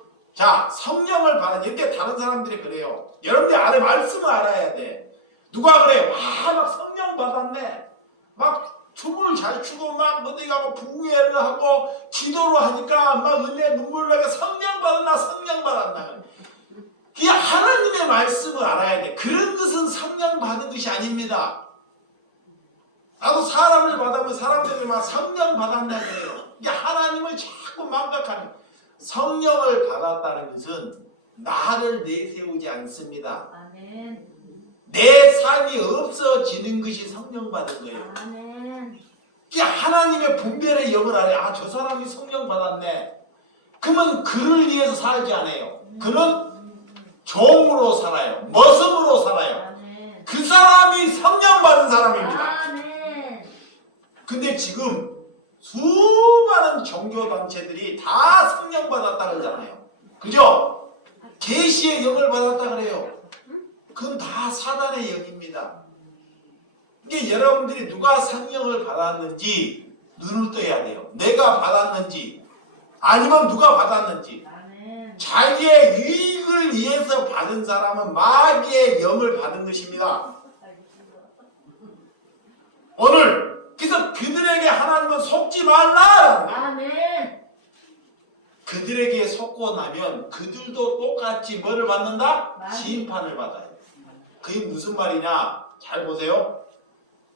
성령을 이렇게 다른 사람들이 그래요. 여러분들 안에 말씀을 알아야 돼. 누가 그래? 막 성령 받았네. 막 춤을 잘 추고 막 어디 가고 부흥회를 하고 기도를 하니까 막 은혜 눈물 나게 성령 받았나. 그게 하나님의 말씀을 알아야 돼. 그런 것은 성령 받은 것이 아닙니다. 나도 사람을 받으면 사람들이 막 성령 받았나 그래요. 이게 하나님을 자꾸 망각하는. 성령을 받았다는 것은 나를 내세우지 않습니다. 아멘. 내 삶이 없어지는 것이 성령 받은 거예요. 아멘. 이게 하나님의 분별의 영을 알아요. 저 사람이 성령 받았네. 그러면 그를 위해서 살지 않아요. 그는 종으로 살아요. 머슴으로 살아요. 아멘. 그 사람이 성령 받은 사람입니다. 아멘. 근데 지금 수많은 종교단체들이 다 성령 받았다 그러잖아요. 그죠? 계시의 영을 받았다 그래요. 그건 다 사단의 영입니다. 이게 여러분들이 누가 성령을 받았는지 눈을 떠야 돼요. 내가 받았는지 아니면 누가 받았는지. 아멘. 자기의 유익을 위해서 받은 사람은 마귀의 영을 받은 것입니다. 오늘 그래서 그들에게 하나님은 속지 말라. 아멘. 그들에게 속고 나면 그들도 똑같이 뭐를 받는다? 심판을 받아요. 그게 무슨 말이냐? 잘 보세요.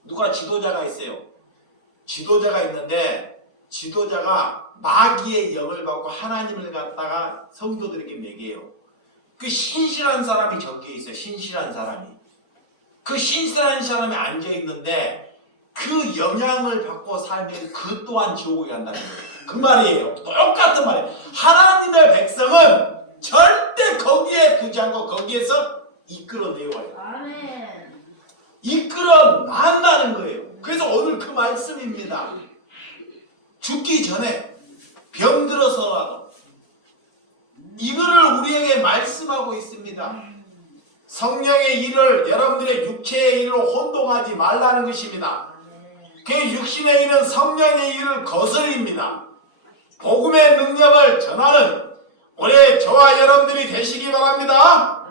누가 지도자가 있어요. 지도자가 있는데 지도자가 마귀의 영을 받고 하나님을 갖다가 성도들에게 먹여요. 그 신실한 사람이 적게 있어요. 신실한 사람이. 그 신실한 사람이 앉아있는데 그 영향을 받고 살면 그 또한 지옥에 간다는 거예요. 그 말이에요. 똑같은 말이에요. 하나님의 백성은 절대 거기에 두지 않고 거기에서 이끌어내요. 아멘. 이끌어낸다는 거예요. 그래서 오늘 그 말씀입니다. 죽기 전에 병들어서라도 이거를 우리에게 말씀하고 있습니다. 성령의 일을 여러분들의 육체의 일로 혼동하지 말라는 것입니다. 그 육신의 일은 성령의 일을 거슬립니다. 복음의 능력을 전하는 올해 저와 여러분들이 되시기 바랍니다.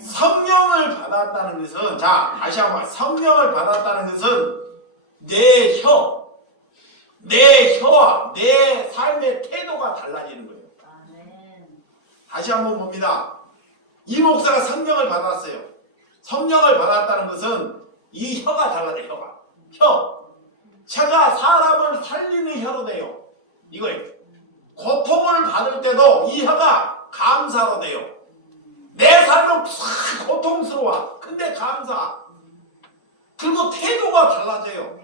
성령을 받았다는 것은, 자, 다시 한번, 성령을 받았다는 것은 내 혀와 내 삶의 태도가 달라지는 거예요. 아멘. 다시 한번 봅니다. 이 목사가 성령을 받았어요. 성령을 받았다는 것은 이 혀가 달라져요. 혀가 사람을 살리는 혀로 돼요. 이거예요. 고통을 받을 때도 이 혀가 감사로 돼요. 내 삶은 고통스러워. 근데 감사. 그리고 태도가 달라져요.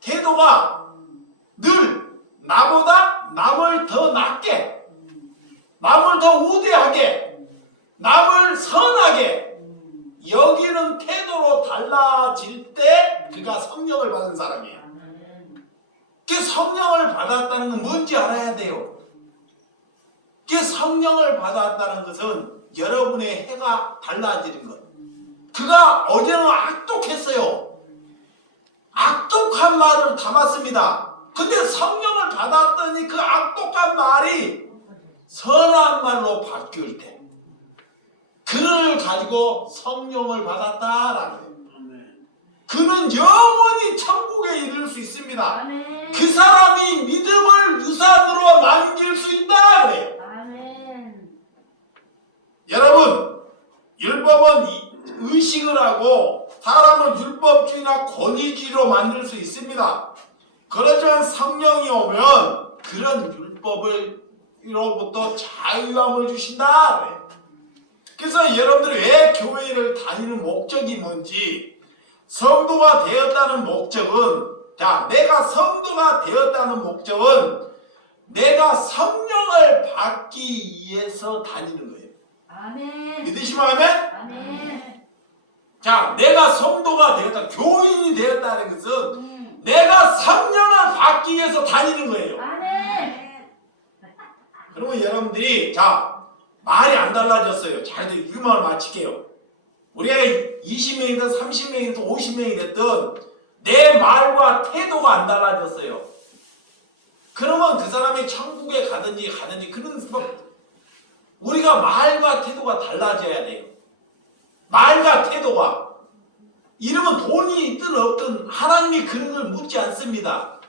태도가 늘 나보다 남을 더 낫게, 남을 더 우대하게, 남을 선하게 여기는 태도로 달라질 때 그가 성령을 받은 사람이에요. 그 성령을 받았다는 건 뭔지 알아야 돼요. 그 성령을 받았다는 것은 여러분의 해가 달라지는 것. 그가 어제는 악독했어요. 악독한 말을 담았습니다. 근데 성령을 받았더니 그 악독한 말이 선한 말로 바뀔 때 그를 가지고 성령을 받았다라는 거예요. 그는 영원히 천국에 이를 수 있습니다. 아멘. 그 사람이 믿음을 유산으로 남길 수 있다 그래요. 아멘. 여러분, 율법은 의식을 하고 사람을 율법주의나 권위주의로 만들 수 있습니다. 그렇지만 성령이 오면 그런 율법으로부터 자유함을 주신다 그래요. 그래서 여러분들이 왜 교회를 다니는 목적이 뭔지, 성도가 되었다는 목적은, 자, 내가 성도가 되었다는 목적은 내가 성령을 받기 위해서 다니는 거예요. 아멘. 믿으시면 아멘? 아멘. 자, 내가 성도가 되었다, 교인이 되었다는 것은 내가 성령을 받기 위해서 다니는 거예요. 아멘. 그러면 여러분들이, 자, 말이 안 달라졌어요. 잘 이 말을 마칠게요. 우리가 20명이든 30명이든 50명이 됐든 내 말과 태도가 안 달라졌어요. 그러면 그 사람이 천국에 가든지 그런 우리가 말과 태도가 달라져야 돼요. 말과 태도가. 이러면 돈이 있든 없든 하나님이 그런 걸 묻지 않습니다.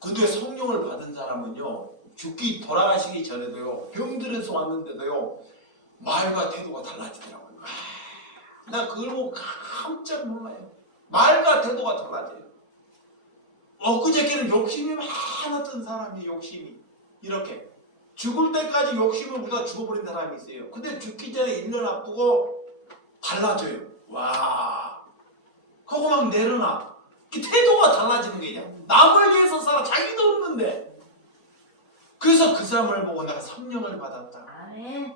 근데 성령을 받은 사람은요, 돌아가시기 전에도요, 병들어서 왔는데도요, 말과 태도가 달라지더라고요. 나 그걸 보고 깜짝 놀라요. 말과 태도가 달라져요. 엊그저께는 욕심이 많았던 사람이 욕심이 이렇게 죽을 때까지 욕심을 부리다 죽어버린 사람이 있어요. 근데 죽기 전에 1년 앞두고 달라져요. 와, 그거 막 내려놔. 그 태도가 달라지는 거냐. 남을 위해서 살아. 자기도 없는데. 그래서 그 사람을 보고 내가 성령을 받았다. 아멘.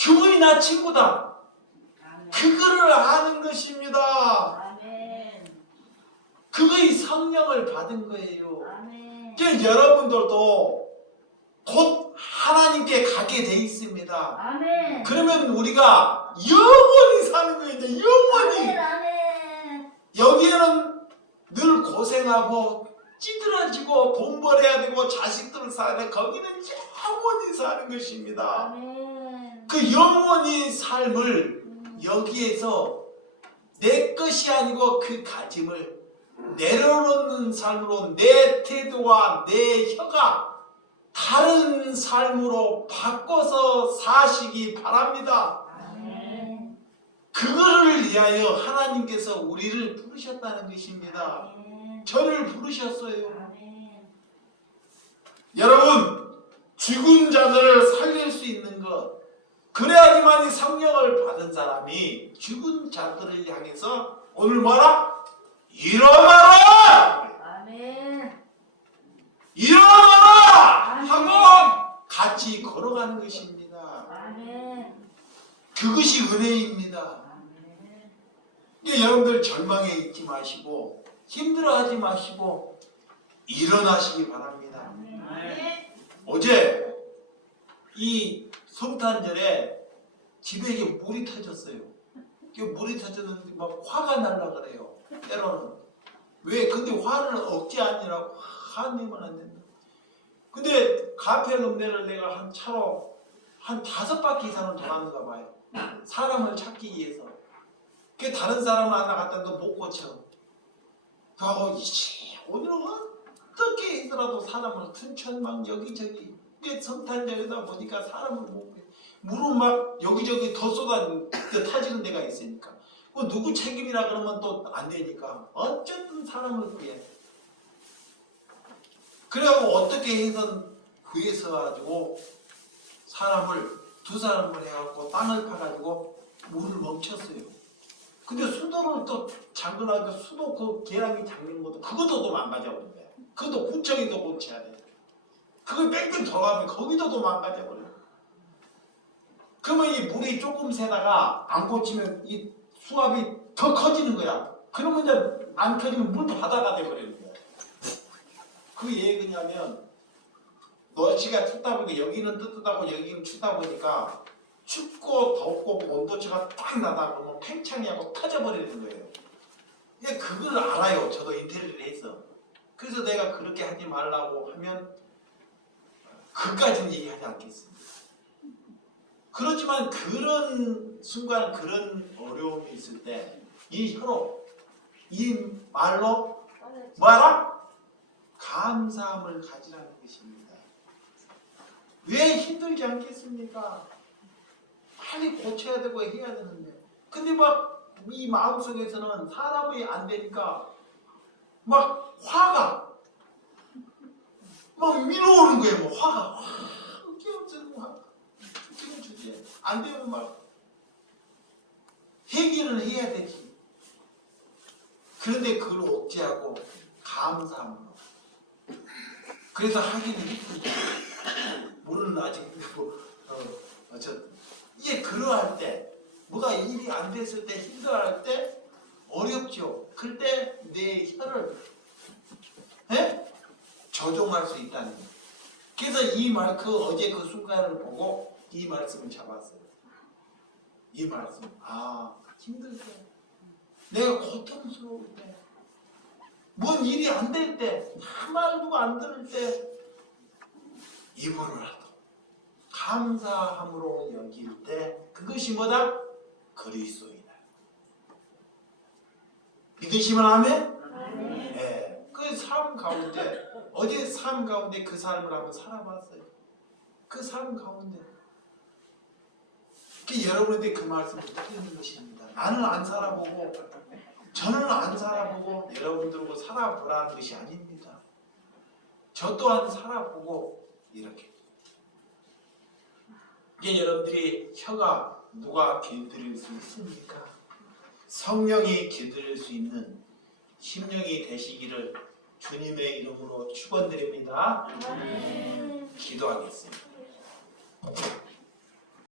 그분이 나 친구다. 아멘. 그거를 아는 것입니다. 아멘. 그거의 성령을 받은 거예요. 아멘. 그러니까 여러분들도 곧 하나님께 가게 돼 있습니다. 아멘. 그러면 우리가 영원히 사는 거예요. 이제 영원히. 아멘. 여기에는 늘 고생하고 찌들어지고 돈 벌어야 되고 자식들을 살아야 돼. 거기는 영원히 사는 것입니다. 아멘. 그 영원히 삶을 여기에서 내 것이 아니고 그 가짐을 내려놓는 삶으로 내 태도와 내 혀가 다른 삶으로 바꿔서 사시기 바랍니다. 아멘. 그거를 위하여 하나님께서 우리를 부르셨다는 것입니다. 아멘. 저를 부르셨어요. 아멘. 여러분, 죽은 자들을 살릴 수 있는 것, 그래야지만 이 성령을 받은 사람이 죽은 자들을 향해서 오늘 뭐라? 일어나라! 아멘. 일어나라! 아멘. 하고 같이 걸어가는 것입니다. 아멘. 그것이 은혜입니다. 아멘. 이게 여러분들 절망에 있지 마시고 힘들어하지 마시고 일어나시기 바랍니다. 아멘. 어제 이 성탄절에 집에 이게 물이 터졌어요. 이게 물이 터졌는데 막 화가 날라 그래요. 때로는. 왜? 근데 화를 억제하느라고 화내면 안 된다. 근데 가평 읍내를 내가 한 차로 한 5바퀴 이상을 돌았는가 봐요. 사람을 찾기 위해서. 그 다른 사람을 하나 갖다 도 못 고쳐. 이씨 오늘은 어떻게 해서라도 사람을 춘천막 여기저기 이게 성탄절이다 보니까 사람을 못 배. 물은 막 여기저기 더 타지는 데가 있으니까. 누구 책임이라 그러면 또 안 되니까 어쨌든 사람을 구해. 그래갖고 어떻게 해서 구해서 가지고 두 사람을 해갖고 땅을 파가지고 물을 멈췄어요. 근데 수도를 또 잠그라니까 수도 그 계량기 잠기는 것도 그것도 또 망가져버린 거야. 그것도 구청이도 고쳐야 돼. 그걸 뺑뺑 돌아가면 거기도 또 망가져버려. 그러면 이 물이 조금 새다가 안 고치면 이 수압이 더 커지는 거야. 그러면 이제 안 커지면 물 바다가 돼버리는 거야. 그 얘기냐면 날씨가 춥다 보니까 여기는 뜨뜻하고 여기는 춥다 보니까 춥고 덥고 온도차가 딱 나다 보면 팽창이하고 터져버리는 거예요. 이게 그걸 알아요. 저도 인테리어를 해서. 그래서 내가 그렇게 하지 말라고 하면 그까지는 얘기하지 않겠습니다. 그렇지만 그런 순간 그런 어려움이 있을 때 이 혀로 이 말로 뭐하라? 감사함을 가지라는 것입니다. 왜 힘들지 않겠습니까? 빨리 고쳐야 되고 해야 되는데 근데 막 이 마음속에서는 사람이 안 되니까 막 화가 막 밀어오는 거예요. 뭐 화가 어떻게 없어도 화 지금 주제 안 되면 막 해결을 해야 되지. 그런데 그걸 억제하고 감사함으로 그래서 하기는 힘들죠. 물은 아직 이게 그러할 때 뭐가 일이 안 됐을 때 힘들어할 때 어렵죠. 그럴 때 내 혀를 조종할 수 있다는 거예요. 그래서 어제 그 순간을 보고 이 말씀을 잡았어요. 이 말씀. 힘들 때 내가 고통스러울 때 뭔 일이 안 될 때 한마디도 안 들을 때 입으로라도 감사함으로 여길 때 그것이 뭐다? 그리스도이다. 믿으시면 아멘? 네. 그 삶 가운데 어제 삶 가운데 그 삶을 한번 살아봤어요. 그 삶 가운데 여러분한테 그 말씀을 드리는 것입니다. 나는 안 살아보고 저는 안 살아보고 여러분들하고 살아보라는 것이 아닙니다. 저 또한 살아보고 이렇게 이게 여러분들이 혀가 누가 길들일 수 있습니까? 성령이 길들일 수 있는 심령이 되시기를 주님의 이름으로 축원드립니다. 기도하겠습니다.